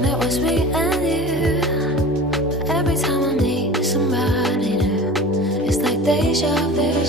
when it was me and you. But every time I meet somebody new, it's like deja vu.